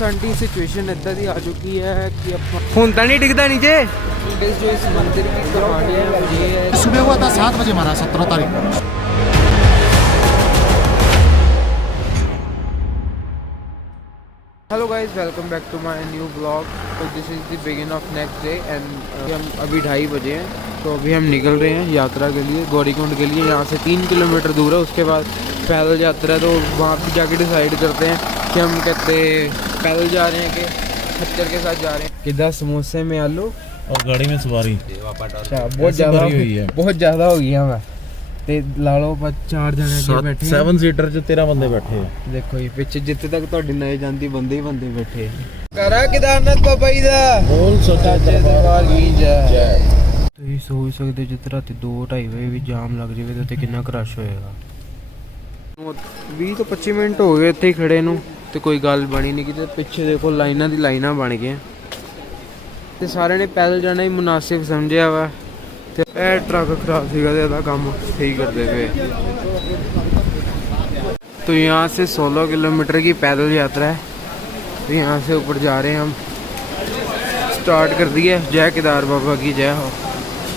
ਸਾਡੀ ਸਿਚੁਏਸ਼ਨ ਇੱਦਾਂ ਦੀ ਆ ਚੁੱਕੀ ਹੈ ਕਿ ਆਪਾਂ ਹੁਣ ਤਾਂ ਨਹੀਂ ਡਿੱਗਦਾ ਨੀਚੇ। जो इस मंदिर की कहानी है ये है, सुबह हुआ था 7 बजे मारा 17 तारीख। Hello guys, welcome back to my new blog. तो this is the begin of next day and हम अभी 2:30 बजे हैं। तो अभी हम निकल रहे हैं यात्रा के लिए, गौरीकुंड के लिए। यहाँ से 3 किलोमीटर दूर है, उसके बाद पैदल यात्रा है। तो वहाँ पर जाके डिसाइड करते हैं कि हम कहते पैदल जा रहे हैं कि खच्चर के साथ जा रहे हैं। कि 10 समोसे में आलू और गाड़ी में सवारी। अच्छा, बहुत ज़्यादा हो गया मैं ते ला लो। 4 जने बैठे 7 सीटर च 13 बंदे बैठे हैं। देखो ये पीछे जितने तक ਤੁਹਾਡੀ ਨਜ਼ਰ ਜਾਂਦੀ ਬੰਦੇ ਹੀ ਬੰਦੇ ਬੈਠੇ ਕਰਾ केदारनाथ बाबा जी ਦਾ ਬੋਲ ਸੱਚੇ ਦਰਬਾਰ ਕੀ ਜੈ। ਤੁਸੀਂ ਸੋਚ ਸਕਦੇ ਜਿਸ ਤਰ੍ਹਾਂ ਤੇ 2-2:30 ਵਜੇ ਵੀ ਜਾਮ ਲੱਗ ਜਾਵੇ ਤੇ ਉੱਥੇ ਕਿੰਨਾ ਕ੍ਰਸ਼ ਹੋਏਗਾ। 20 ਤੋਂ 25 ਮਿੰਟ ਹੋ ਗਏ ਇੱਥੇ ਹੀ ਖੜੇ ਨੂੰ ਤੇ ਕੋਈ ਗੱਲ ਬਣੀ ਨਹੀਂ। ਕਿਤੇ ਪਿੱਛੇ ਦੇਖੋ ਲਾਈਨਾਂ ਦੀ ਲਾਈਨਾਂ ਬਣ ਗਈਆਂ ਤੇ ਸਾਰਿਆਂ ਨੇ ਪੈਦਲ ਜਾਣਾ ਹੀ ਮੁਨਾਸਿਬ ਸਮਝਿਆ ਵਾ। ਤੇ ਇਹ ट्रक खराब ਸੀਗਾ ਤੇ ਇਹਦਾ ਕੰਮ सही करते हुए। तो यहाँ से 16 किलोमीटर की पैदल यात्रा है। तो यहाँ से ऊपर जा रहे हैं हम। स्टार्ट कर दिया। जय केदार बाबा की जय हो,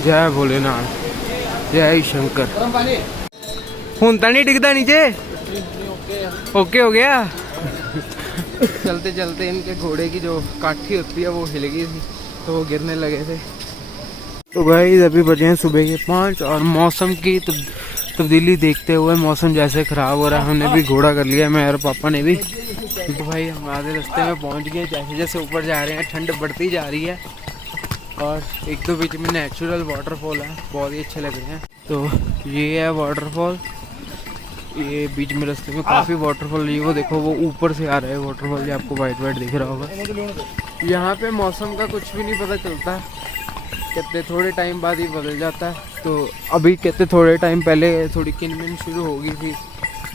जय भोलेनाथ, जय शंकर। हूँ तो नहीं डिगता नीचे, ओके हो गया। चलते चलते इनके घोड़े की जो काठी होती है वो हिल गई थी तो वो गिरने लगे थे। तो भाई अभी बजे हैं सुबह के 5 और मौसम की तब्दीली देखते हुए मौसम जैसे ख़राब हो रहा है, हमने भी घोड़ा कर लिया, मैं और पापा ने भी। तो भाई हम आधे रास्ते में पहुंच गए। जैसे जैसे ऊपर जा रहे हैं ठंड बढ़ती जा रही है। और एक तो बीच में नेचुरल वाटरफॉल है, बहुत ही अच्छे लग रहे हैं। तो ये है वाटरफॉल। ये बीच में रास्ते में काफ़ी वाटरफॉल, ये वो देखो वो ऊपर से आ रहा है वाटरफॉल, ये आपको वाइट वाइट दिख रहा होगा। यहाँ पे मौसम का कुछ भी नहीं पता चलता, कहते थोड़े टाइम बाद ही बदल जाता है। तो अभी कहते थोड़े टाइम पहले थोड़ी किनमिन शुरू हो गई थी,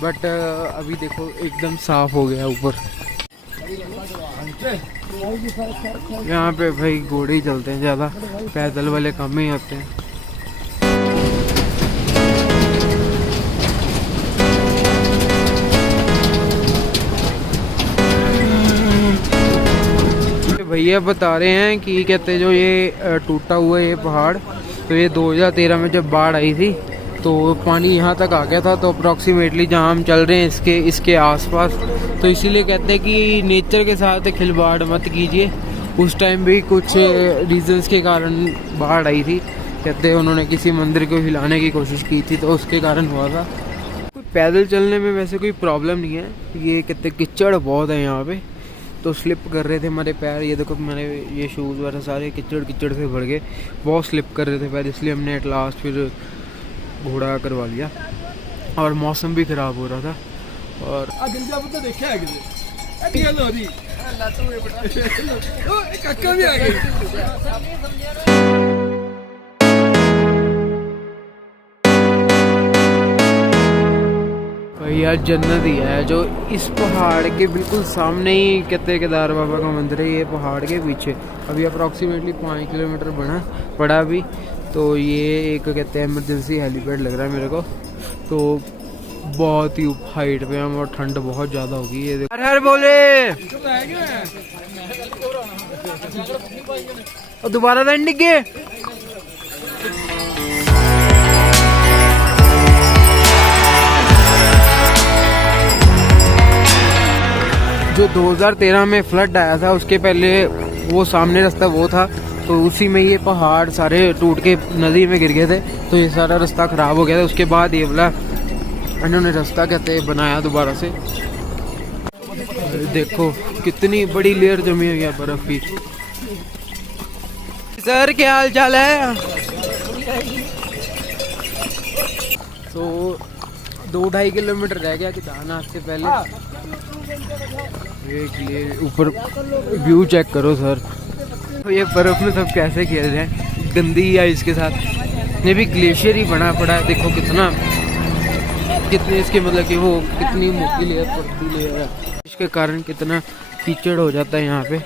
बट अभी देखो एकदम साफ हो गया ऊपर। यहाँ पे भाई घोड़े ही चलते हैं ज़्यादा, पैदल वाले कम ही होते हैं। भैया बता रहे हैं कि कहते जो ये टूटा हुआ ये पहाड़, तो ये 2013 में जब बाढ़ आई थी तो पानी यहाँ तक आ गया था। तो अप्रॉक्सीमेटली जहाँ हम चल रहे हैं इसके आसपास, तो इसीलिए कहते हैं कि नेचर के साथ खिलवाड़ मत कीजिए। उस टाइम भी कुछ रीजंस के कारण बाढ़ आई थी। कहते हैं उन्होंने किसी मंदिर को हिलाने की कोशिश की थी तो उसके कारण हुआ था। पैदल चलने में वैसे कोई प्रॉब्लम नहीं है। ये कहते कीचड़ बहुत है यहाँ पे, तो स्लिप कर रहे थे हमारे पैर। ये देखो मैंने ये शूज़ वगैरह सारे कीचड़ से भर गए, बहुत स्लिप कर रहे थे पैर, इसलिए हमने एट लास्ट फिर घोड़ा करवा लिया। और मौसम भी ख़राब हो रहा था। और यार जन्नत ही है जो इस पहाड़ के बिल्कुल सामने ही कहते हैं केदार बाबा का मंदिर है। ये पहाड़ के पीछे अभी अप्रॉक्सीमेटली 5 किलोमीटर पड़ा अभी। तो ये एक कहते हैं इमरजेंसी हेलीपैड लग रहा है मेरे को। तो बहुत ही हाइट पे हम और ठंड बहुत ज़्यादा होगी। ये देखो, हर हर बोले और दोबारा तो डिग गए। जो 2013 में फ्लड आया था उसके पहले वो सामने रास्ता वो था, तो उसी में ये पहाड़ सारे टूट के नदी में गिर गए थे। तो ये सारा रास्ता ख़राब हो गया था। उसके बाद ये वाला इन्होंने रास्ता कहते बनाया दोबारा से। देखो कितनी बड़ी लेयर जमी हुई है बर्फ़ की। सर क्या हाल चाल है? तो 2-2.5 किलोमीटर रह गया केदारनाथ से पहले। ये ऊपर व्यू चेक करो सर। तो ये बर्फ़ में सब कैसे खेल रहे हैं गंदी आइस के साथ। ये भी ग्लेशियर ही बना पड़ा है, देखो कितने इसके मतलब कि वो कितनी मोटी लेयर पड़ती लेयर है, इसके कारण कितना कीचड़ हो जाता है यहाँ पे।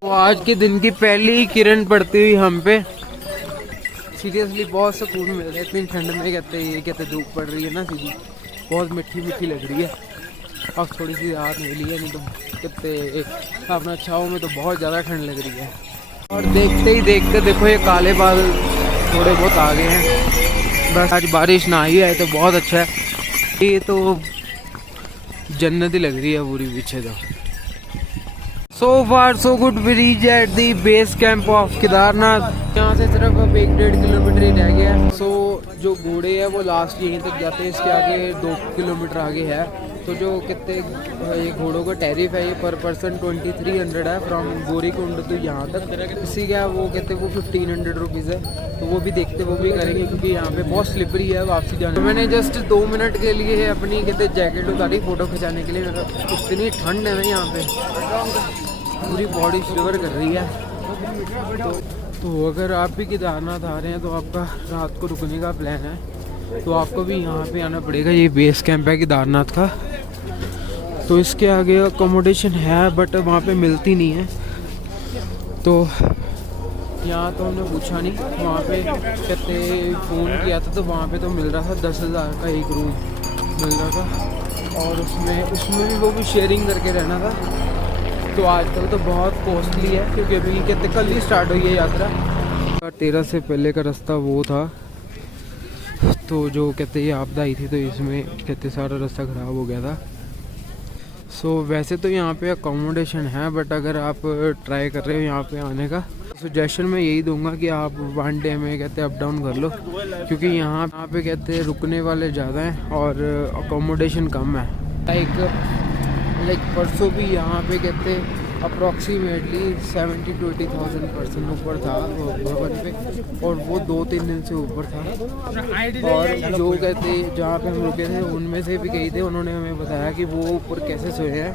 तो आज के दिन की पहली किरण पड़ती हुई हम पे सीरियसली बहुत सुकून मिल रहा है। इतनी ठंड में कहते धूप पड़ रही है ना सीधी, बहुत मीठी मीठी लग रही है। अब थोड़ी सी राहत मिली है, नहीं तो कितने अपना छाँव में तो बहुत ज़्यादा ठंड लग रही है। और देखते ही देखते देखो ये काले बादल थोड़े बहुत आ गए हैं। बस आज बारिश ना ही आए तो बहुत अच्छा है। ये तो जन्नत ही लग रही है पूरी पीछे तो। So far so good, we reached at the base camp of Kedarnath. यहाँ से सिर्फ अब 1-1.5 किलोमीटर ही रह गया है। जो घोड़े है वो लास्ट यहीं तक जाते हैं, इसके आगे 2 किलोमीटर आगे है। तो जो कितने ये घोड़ों का टैरिफ है ये पर पर्सन 2300 है फ्रॉम गौरीकुंड तो यहाँ तक। इसी का वो कहते वो 1500 रुपीज़ है। तो वो भी देखते वो भी करेंगे क्योंकि यहाँ पे बहुत स्लिपरी है वापसी जाने। तो मैंने जस्ट 2 मिनट के लिए अपनी कहते जैकेट उतारी फ़ोटो खिंचाने के लिए। इतनी ठंड है ना यहाँ पे, पूरी बॉडी शिवर कर रही है। तो अगर आप भी केदारनाथ आ रहे हैं तो आपका रात को रुकने का प्लान है तो आपको भी यहाँ पे आना पड़ेगा। ये बेस कैंप है केदारनाथ का। तो इसके आगे अकोमोडेशन है बट वहाँ पे मिलती नहीं है। तो यहाँ तो हमने पूछा नहीं, वहाँ पे कहते फ़ोन किया था तो वहाँ पे तो मिल रहा था 10,000 का एक रूम मिल रहा था। और उसमें भी वो भी शेयरिंग करके रहना था। तो आजकल तो बहुत कॉस्टली है क्योंकि अभी कहते कल ही स्टार्ट हुई है यात्रा। 13 से पहले का रास्ता वो था तो जो कहते ये आपदा आई थी तो इसमें कहते सारा रास्ता ख़राब हो गया था। वैसे तो यहाँ पे अकोमोडेशन है बट अगर आप ट्राई कर रहे हो यहाँ पे आने का सजेशन मैं यही दूंगा कि आप 1 डे में कहते अप डाउन कर लो क्योंकि यहाँ पे कहते रुकने वाले ज़्यादा हैं और अकोमोडेशन कम है। लाइक परसों भी यहाँ पे कहते अप्रॉक्सीमेटली 70,000-80,000 पर्सन ऊपर था भवन पे और वो 2-3 दिन से ऊपर था। और जो कहते जहाँ पे हम रुके थे उनमें से भी कई थे, उन्होंने हमें बताया कि वो ऊपर कैसे सोए हैं।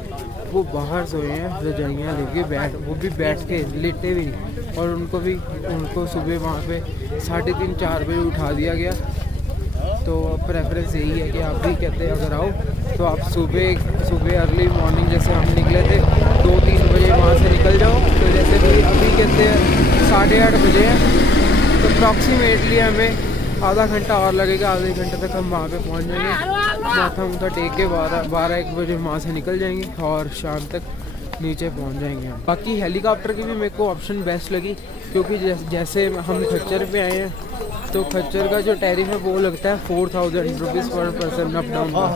वो बाहर सोए हैं रजाइयाँ लेके वो भी बैठ के लेटे भी नहीं। और उनको सुबह वहाँ पे 3:30-4 बजे उठा दिया गया। तो प्रेफरेंस यही है कि आप भी कहते अगर आओ तो आप सुबह अर्ली मॉर्निंग जैसे हम निकले थे 2-3 बजे वहाँ से निकल जाओ। तो जैसे भी अभी कहते हैं 8:30 बजे हैं तो अप्रॉक्सीमेटली हमें आधा घंटा और लगेगा। आधे घंटे तक हम वहाँ पे पहुँच जाएंगे। माथा मुथा टेक के 12-1 बजे वहाँ से निकल जाएंगे और शाम तक नीचे पहुँच जाएंगे। बाकी हेलीकॉप्टर की भी मेरे को ऑप्शन बेस्ट लगी क्योंकि जैसे हम खच्चर पे आए हैं तो खच्चर का जो टैरिफ है वो लगता है 4,000 रुपीज़ पर पर्सन अप डाउन का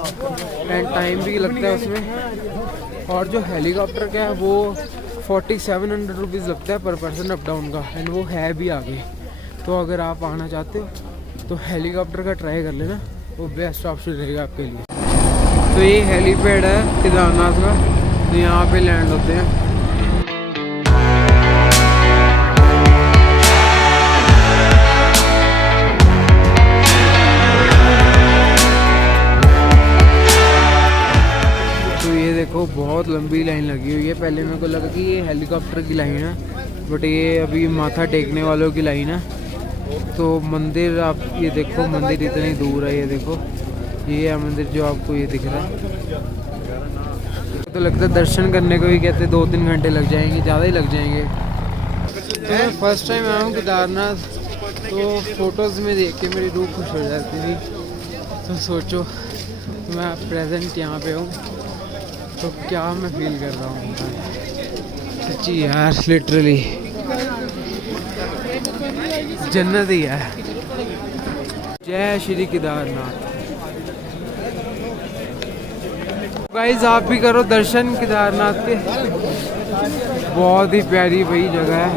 एंड टाइम भी लगता है उसमें। और जो हेलीकॉप्टर का है वो 4,700 रुपीज़ लगता है पर पर्सन अप डाउन का एंड वो है भी आगे। तो अगर आप आना चाहते हो तो हेलीकॉप्टर का ट्राई कर लेना, वो बेस्ट ऑप्शन रहेगा आपके लिए। तो ये हेलीपैड है केदारनाथ का, तो यहाँ पे लैंड होते हैं। देखो बहुत लंबी लाइन लगी हुई है। पहले मेरे को लगा कि ये हेलीकॉप्टर की लाइन है बट ये अभी माथा टेकने वालों की लाइन है। तो मंदिर आप ये देखो, मंदिर इतनी दूर है। ये देखो ये है मंदिर जो आपको ये दिख रहा है। तो लगता है दर्शन करने को ही कहते 2-3 घंटे लग जाएंगे, ज़्यादा ही लग जाएंगे। तो मैं फर्स्ट टाइम आया हूँ केदारनाथ तो फ़ोटोज़ में देख के मेरी रूह खुश हो जाती थी। तो सोचो तो मैं प्रेजेंट यहाँ पे हूँ तो क्या मैं फील कर रहा हूँ सच्ची यार, लिटरली जन्नत ही है। जय श्री केदारनाथ। गाइस आप भी करो दर्शन केदारनाथ के, बहुत ही प्यारी भाई जगह है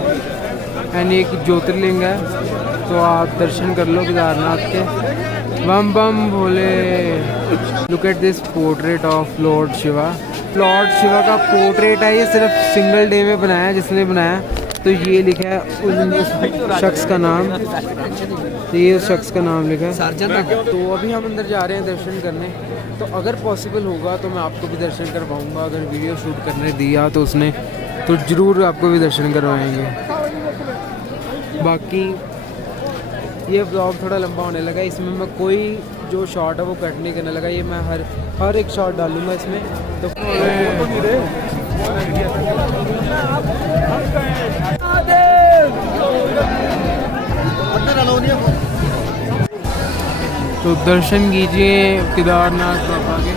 एंड एक ज्योतिर्लिंग है। तो आप दर्शन कर लो केदारनाथ के। बम बम भोले। Look at this portrait of lord Shiva. Lord Shiva का पोर्ट्रेट है, ये सिर्फ सिंगल डे में बनाया है जिसने बनाया। तो ये लिखा है उस शख्स का नाम, तो ये उस शख्स का नाम लिखा है। तो अभी हम अंदर जा रहे हैं दर्शन करने। तो अगर पॉसिबल होगा तो मैं आपको भी दर्शन करवाऊंगा। अगर वीडियो शूट करने दिया तो उसने तो ज़रूर आपको भी दर्शन करवाएंगे। बाकी ये ब्लॉग थोड़ा लंबा होने लगा, इसमें मैं कोई जो शॉट है वो कट नहीं करने लगा। ये मैं हर एक शॉट डालूंगा इसमें। तो दर्शन कीजिए केदारनाथ बाबा के।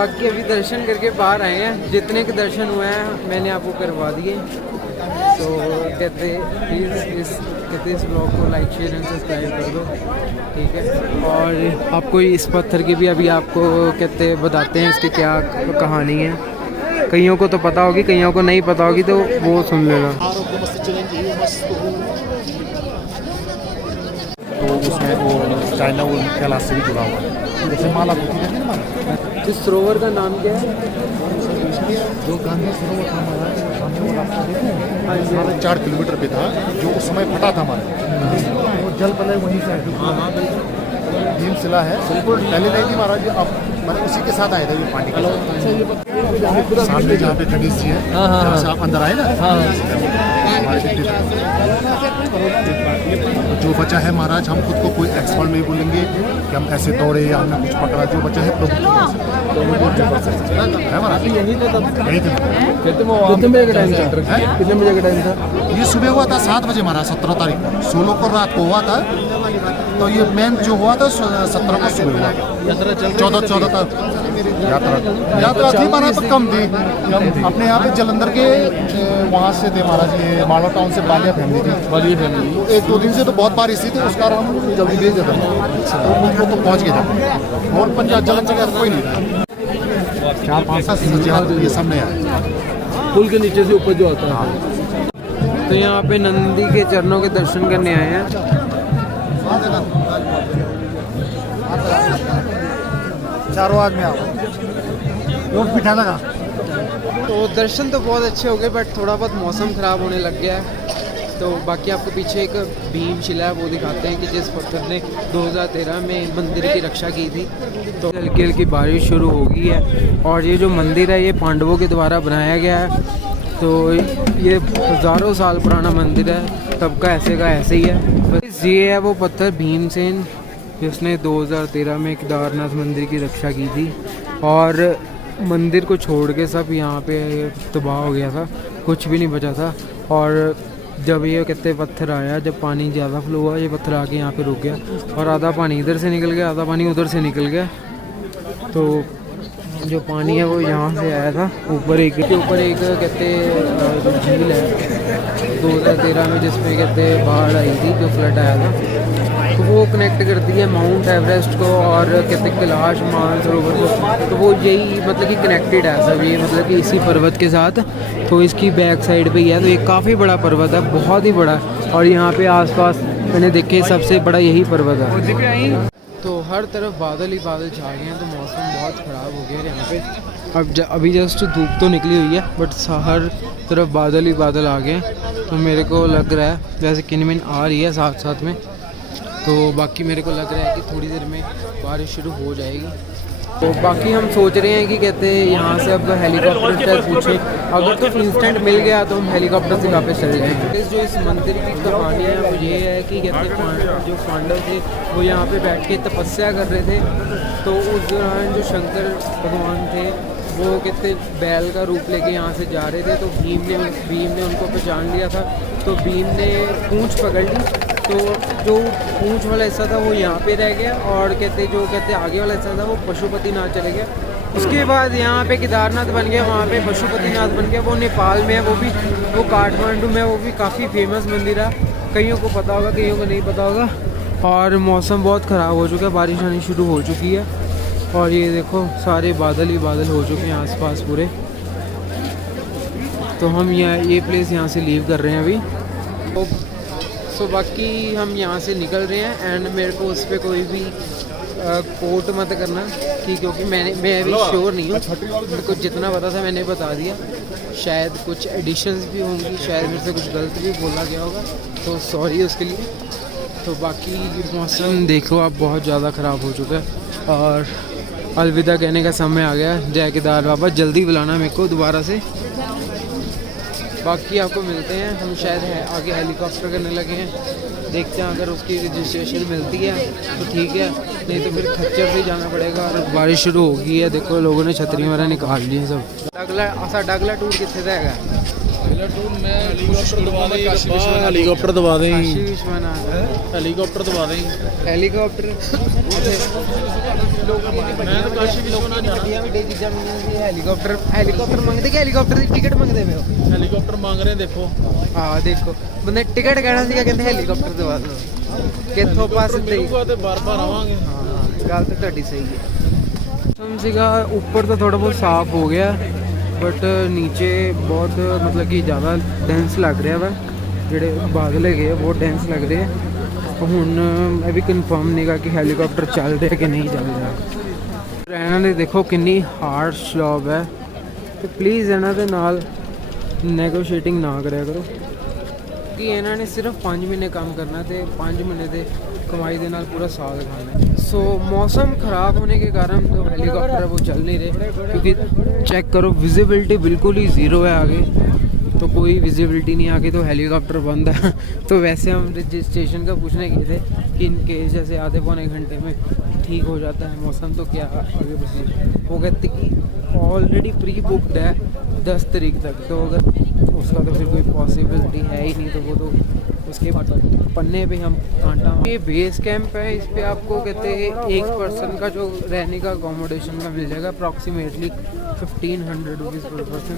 बाकी अभी दर्शन करके बाहर आए हैं, जितने के दर्शन हुए हैं मैंने आपको करवा दिए। तो कहते प्लीज़ इस ब्लॉग को लाइक शेयर एंड सब्सक्राइब कर दो, ठीक है। और आपको इस पत्थर की भी अभी आपको कहते बताते हैं इसकी क्या कहानी है। कईयों को तो पता होगी, कईयों को नहीं पता होगी, तो वो सुन लेना। तो उसमें वो चाइना वो कैलाश से भी जुड़ा हुआ है। जैसे माला होती है ना माला। इस सरोवर का नाम क्या है? जो गांधी सरोवर था हमारा, सामने वो रास्ता देखो, हाँ जी, हमारा 4 किलोमीटर पे था, जो उस समय फटा था हमारा। वो जल प्रलय वहीं से है, भीमशिला है। पहले नहीं थी महाराज, अब मैंने उसी के साथ आया था ये पानी का। सामने जहाँ पे गणेश जी है, जहाँ से आप अंदर आए ना, जो बचा है महाराज, हम खुद को कोई एक्सपर्ट नहीं बोलेंगे कि हम ऐसे दौड़े या हमने कुछ पकड़ा। जो बचा है प्रभु है महाराज, यही थे। कितने बजे का टाइम था? कितने बजे का टाइम था? ये सुबह हुआ था 7 बजे महाराज, 17 तारीख को। 16 को रात को हुआ था, तो ये मेन जो हुआ था 17 को सुबह हुआ था। 14 तक यात्रा थी महाराज, पर कम थी। अपने यहाँ पे जलंधर के वहाँ से थे महाराज, ये माला टाउन से बालिया फैमिली थी। तो 1-2 दिन से तो बहुत बारिश थी, तो उस कारण हम जल्दी भेज देते तो पहुँच गए थे। और पंजाब जलंधर का कोई नहीं था। 4-5 ये सब नहीं आए। पुल के नीचे से ऊपर जो आता है। तो यहाँ पे नंदी के चरणों के दर्शन करने आए हैं। चारों आदमी आओ, लोग बिठा लगा। तो दर्शन तो बहुत अच्छे हो गए, बट थोड़ा बहुत मौसम ख़राब होने लग गया है। तो बाकी आपको पीछे एक भीमशिला है, वो दिखाते हैं कि जिस पत्थर ने 2013 में मंदिर की रक्षा की थी। तो हल्की हल्की बारिश शुरू हो गई है। और ये जो मंदिर है, ये पांडवों के द्वारा बनाया गया है। तो ये हज़ारों साल पुराना मंदिर है, तब का ऐसे ही है। बस ये है वो पत्थर भीमसेन, जिसने 2013 में केदारनाथ मंदिर की रक्षा की थी। और मंदिर को छोड़ के सब यहाँ पे तबाह हो गया था, कुछ भी नहीं बचा था। और जब ये कहते पत्थर आया, जब पानी ज़्यादा फ्लो हुआ, ये पत्थर आके यहाँ पे रुक गया। और आधा पानी इधर से निकल गया, आधा पानी उधर से निकल गया। तो जो पानी है वो यहाँ से आया था, ऊपर एक कहते जो झील है 2013 में, जिसमें कहते बाढ़ आई थी, जो फ्लड आया था। तो वो कनेक्ट करती है माउंट एवरेस्ट को और कहते कैलाश मानसरोवर को। तो वो यही मतलब कि कनेक्टेड है सब, ये मतलब कि इसी पर्वत के साथ। तो इसकी बैक साइड पे ही है। तो ये काफ़ी बड़ा पर्वत है, बहुत ही बड़ा। और यहाँ पे आसपास मैंने देखे सबसे बड़ा यही पर्वत है। तो हर तरफ बादल ही बादल छा गए हैं, तो मौसम बहुत ख़राब हो गया है यहाँ पे। अभी जस्ट धूप तो निकली हुई है, बट हर तरफ बादल ही बादल आ गए हैं। तो मेरे को लग रहा है जैसे किनमिन आ रही है साथ साथ में। तो बाकी मेरे को लग रहा है कि थोड़ी देर में बारिश शुरू हो जाएगी। तो बाकी हम सोच रहे हैं कि कहते हैं यहाँ से अब हेलीकॉप्टर से पूछे, अगर तो इंस्टेंट मिल गया तो हम हेलीकॉप्टर से वापस चले जाएंगे। जो इस मंदिर की कहानी है वो ये है कि कहते हैं जो पांडव थे वो यहाँ पे बैठ के तपस्या कर रहे थे। तो उस दौरान जो शंकर भगवान थे वो कहते बैल का रूप लेके यहाँ से जा रहे थे। तो भीम ने उनको पहचान लिया था। तो भीम ने पूँछ पकड़ ली, तो जो पूँछ वाला हिस्सा था वो यहाँ पे रह गया, और कहते आगे वाला हिस्सा था वो पशुपतिनाथ चले गया। उसके बाद यहाँ पे केदारनाथ बन गया, वहाँ पे पशुपतिनाथ बन गया। वो नेपाल में है, वो काठमांडू में, वो भी काफ़ी फेमस मंदिर है। कईयों को पता होगा, कईयों को नहीं पता होगा। और मौसम बहुत ख़राब हो चुका है, बारिश आनी शुरू हो चुकी है। और ये देखो सारे बादल ही बादल हो चुके हैं आसपास पूरे। तो हम ये प्लेस यहाँ से लीव कर रहे हैं अभी। तो बाकी हम यहाँ से निकल रहे हैं। एंड मेरे को उस पर कोई भी कोट मत करना कि, क्योंकि मैं अभी श्योर नहीं हूँ। मेरे को जितना पता था मैंने बता दिया। शायद कुछ एडिशंस भी होंगी, शायद मेरे से कुछ गलत भी बोला गया होगा, तो सॉरी उसके लिए। तो बाकी मौसम देखो आप बहुत ज़्यादा ख़राब हो चुका है और अलविदा कहने का समय आ गया। जय केदार बाबा, जल्दी बुलाना मेरे को दोबारा से। बाकी आपको मिलते हैं, हम शायद आगे हेलीकॉप्टर करने लगे हैं। देखते हैं अगर उसकी रजिस्ट्रेशन मिलती है तो ठीक है, नहीं तो फिर खच्चर से जाना पड़ेगा। और बारिश शुरू हो गई है, देखो लोगों ने छतरी वगैरह निकाल ली है सब। डागला टूर कितने का है? हेलीकॉप्टर दबा दें, काशी विश्वनाथ हेलीकॉप्टर दबा दें, हेलीकॉप्टर ਮੈਂ ਤਾਂ ਕਾਸ਼ੀ ਵਿਸ਼ਵਨਾਥ ਜਾਣਾ। ਵੱਡੀਆਂ ਵੱਡੀਆਂ ਚੀਜ਼ਾਂ ਮਿਲਦੀਆਂ ਸੀ ਹੈਲੀਕਾਪਟਰ ਮੰਗਦੇ ਕਿ ਹੈਲੀਕਾਪਟਰ ਦੀ ਟਿਕਟ ਮੰਗਦੇ ਪਏ ਹੋ? ਹੈਲੀਕਾਪਟਰ ਮੰਗ ਰਹੇ ਦੇਖੋ। ਹਾਂ ਦੇਖੋ ਬੰਦੇ ਟਿਕਟ ਕਹਿਣਾ ਸੀਗਾ ਕਹਿੰਦੇ ਹੈਲੀਕਾਪਟਰ ਦਵਾ ਦਿਓ। ਕਿੱਥੋਂ ਪਾਸ ਤੇ ਮਿਲੂਗਾ ਤੇ ਬਾਰ-ਬਾਰ ਆਵਾਂਗੇ। ਹਾਂ ਗੱਲ ਤਾਂ ਤੁਹਾਡੀ ਸਹੀ ਹੈ। ਮੌਸਮ ਸੀਗਾ ਉੱਪਰ ਤਾਂ ਥੋੜਾ ਬਹੁਤ ਸਾਫ਼ ਹੋ ਗਿਆ ਬਟ ਨੀਚੇ ਬਹੁਤ ਮਤਲਬ ਕਿ ਜ਼ਿਆਦਾ ਡੈਂਸ ਲੱਗ ਰਿਹਾ ਵਾ। ਜਿਹੜੇ ਬਾਦਲ ਹੈਗੇ ਆ ਬਹੁਤ ਡੈਂਸ ਲੱਗ ਰਹੇ ਆ। ਹੁਣ ਇਹ ਵੀ ਕਨਫਰਮ ਨਹੀਂਗਾ ਕਿ ਹੈਲੀਕਾਪਟਰ ਚੱਲ ਰਿਹਾ ਕਿ ਨਹੀਂ ਚੱਲ ਰਿਹਾ। ਇਹਨਾਂ ਦੇ ਦੇਖੋ ਕਿੰਨੀ ਹਾਰਡ ਜੌਬ ਹੈ ਤੇ ਪਲੀਜ਼ ਇਹਨਾਂ ਦੇ ਨਾਲ ਨੈਗੋਸ਼ੀਏਟਿੰਗ ਨਾ ਕਰਿਆ ਕਰੋ ਕਿ ਇਹਨਾਂ ਨੇ ਸਿਰਫ 5 ਮਹੀਨੇ ਕੰਮ करना ਤੇ 5 ਮਹੀਨੇ ਦੇ कमाई ਦੇ ਨਾਲ पूरा साल खाना है। सो मौसम ख़राब होने के कारण जो हेलीकॉप्टर है वो चल नहीं रहे क्योंकि चेक करो विजिबिलिटी बिल्कुल ही ज़ीरो है आगे, तो कोई विजिबिलिटी नहीं आगे तो हेलीकॉप्टर बंद है। तो वैसे हम रजिस्ट्रेशन का पूछने गए थे कि इन केस जैसे आधे पौने घंटे में ठीक हो जाता है मौसम तो क्या आगे बढ़िए। वो कहते कि ऑलरेडी प्री बुकड है 10 तारीख तक, तो अगर उसका तो फिर कोई पॉसिबिलिटी है ही नहीं, तो वो तो उसके बाद पन्ने पे हम कांटा। ये बेस कैंप है, इस पे आपको कहते हैं एक पर्सन का जो रहने का अकोमोडेशन का मिल जाएगा अप्रॉक्सीमेटली 1500 रुपीज़ पर पर्सन।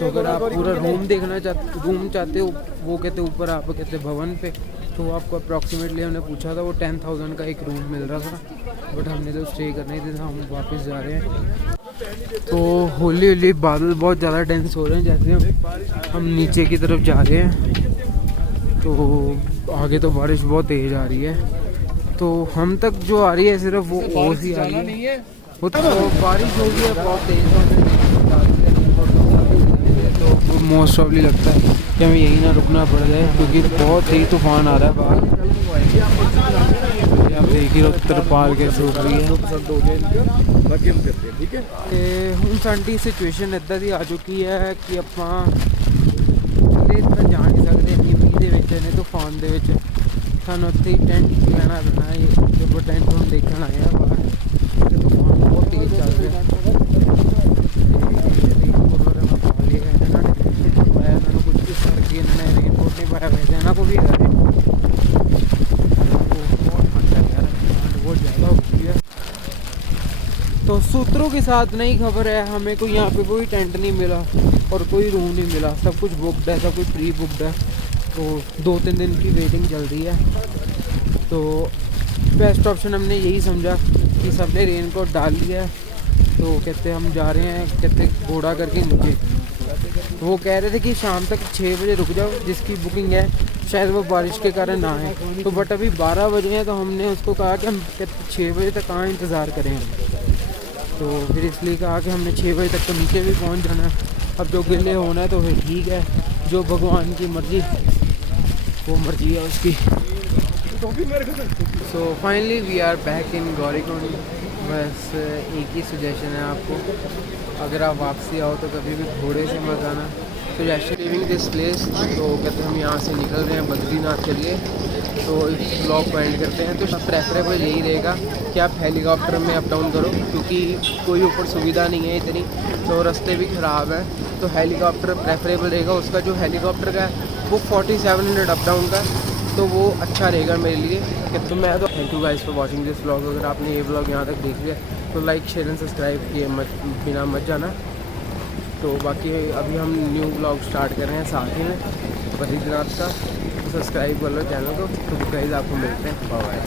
तो अगर आप पूरा रूम चाहते हो वो कहते ऊपर आप कहते भवन पे, तो आपको अप्रॉक्सीमेटली हमने पूछा था वो 10,000 का एक रूम मिल रहा था, बट हमने तो स्टे करना ही था, हम वापस जा रहे हैं। तो होली होली बादल बहुत ज़्यादा डेंस हो रहे हैं। जैसे हम नीचे की तरफ जा रहे हैं तो आगे तो बारिश बहुत तेज़ आ रही है, तो हम तक जो आ रही है सिर्फ वो ओस ही आ रही है। वो तो बारिश हो गई है बहुत तेज़, तो मोस्ट ऑफली लगता है कि हमें यहीं ना रुकना पड़ जाए क्योंकि बहुत तेज़ तूफान आ रहा है बाहर। आप देख ही तरपाल कैसे उठ रही है। ਤੇ ਹੁਣ ਸਾਡੀ ਸਿਚੁਏਸ਼ਨ ਇੱਦਾਂ ਦੀ ਆ ਚੁੱਕੀ ਹੈ ਕਿ ਆਪਾਂ ਕਿਤੇ ਤਾਂ ਜਾ ਨਹੀਂ ਸਕਦੇ ਇੰਨੀ ਮੀਂਹ ਦੇ ਵਿੱਚ, ਨੇ ਤੂਫਾਨ ਦੇ ਵਿੱਚ। ਸਾਨੂੰ ਉੱਥੇ ਹੀ ਟੈਂਟ ਲੈਣਾ ਪੈਣਾ ਹੈ, ਜਦੋਂ ਟੈਂਟ ਹੁਣ ਦੇਖਣ ਆਏ ਆ ਬਾਹਰ ਤੇ ਤੂਫਾਨ ਬਹੁਤ ਤੇਜ਼ ਚੱਲ ਰਿਹਾ। ਇਹਨਾਂ ਨੂੰ ਕੁਝ ਇਸ ਕਰਕੇ ਇਹਨਾਂ ਨੇ ਰੇਨਕੋਟ ਨਹੀਂ ਪਾਇਆ ਹੋਇਆ, ਇਹਨਾਂ ਕੋਲ ਵੀ ਹੈਗਾ बहुत ठंड है यार, ठंड बहुत ज़्यादा हो गई है। तो सूत्रों के साथ नहीं खबर है, हमें कोई यहाँ पे कोई टेंट नहीं मिला और कोई रूम नहीं मिला, सब कुछ बुकड है, सब कुछ प्री बुकड है। तो 2-3 दिन की वेटिंग चल रही है। तो बेस्ट ऑप्शन हमने यही समझा कि सबने रेन कोट डाल लिया है, तो कहते हम जा रहे हैं, कहते घोड़ा करके नीचे। तो वो कह रहे थे कि शाम तक 6 बजे रुक जाओ, जिसकी बुकिंग है शायद वो बारिश के कारण ना आए। तो बट अभी 12 बजे हैं, तो हमने उसको कहा कि हम 6 बजे तक कहाँ इंतज़ार करें हम। तो फिर इसलिए कहा कि हमने 6 बजे तक तो नीचे भी पहुँच जाना है। अब जो गिले होना है तो फिर ठीक है, जो भगवान की मर्ज़ी वो मर्ज़ी है उसकी। So finally we are back in Gaurikund. बस एक ही सजेशन है आपको, अगर आप वापसी आओ तो कभी भी घोड़े से मत आना। Suggestion living this place. तो कहते हैं हम यहाँ से निकल रहे हैं बद्रीनाथ के लिए, तो इस ब्लॉग को एंड करते हैं। तो प्रेफरेबल यही रहेगा कि आप हेलीकॉप्टर में अप डाउन करो, क्योंकि कोई ऊपर सुविधा नहीं है इतनी, तो रास्ते भी ख़राब हैं, तो हेलीकॉप्टर प्रेफरेबल रहेगा। उसका जो हेलीकॉप्टर का है वो 4700 अप डाउन का, तो वो अच्छा रहेगा मेरे लिए। तो मैं तो thank you guys for watching this vlog. अगर आपने ये व्लॉग यहाँ तक देख लिया तो लाइक शेयर एंड सब्सक्राइब किए बिना मत जाना। तो बाकी अभी हम न्यू व्लॉग स्टार्ट कर रहे हैं साथ ही में बद्रीनाथ का, तो सब्सक्राइब कर लो चैनल को। तो गाइस आपको मिलते हैं, बाय बाय।